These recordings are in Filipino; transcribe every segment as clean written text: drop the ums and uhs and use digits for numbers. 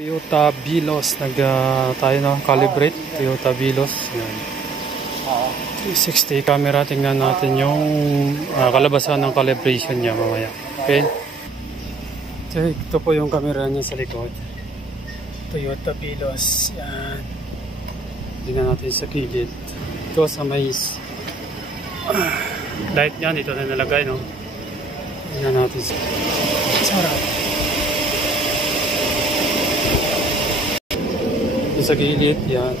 Toyota Vios, tayo na calibrate Toyota Vios. 360 camera, tingnan natin yung kalabasan ng calibration niya mamaya. Okay. So, ito po yung camera niya sa likod. Toyota Vios. Yan. Tingnan natin sa gilid. Ito sa may light niya, dito na nalagay, no? Tingnan natin sa sarap. Sa gilid, yan.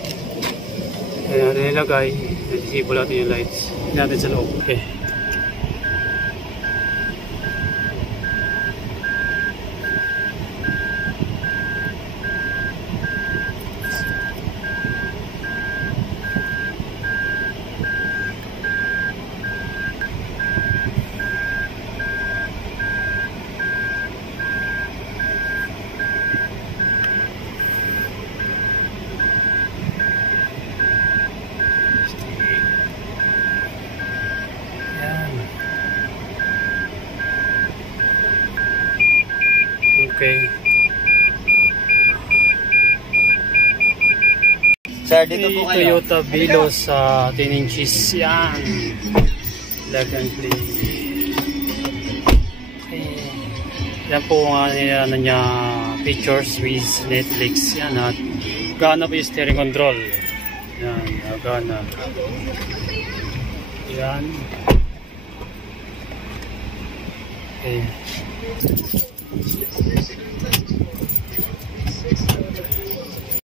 Ayan natin nilagay. Disable natin yung lights. Tingnan natin sa loob. Okay. Okay. Sir, dito po kayo. Toyota Vios sa 10 inches. Yan. Plug and play. Okay. Yan po ang niya features with Netflix. Yan. At gana po yung steering control. Yan. Gana. Yan. Okay.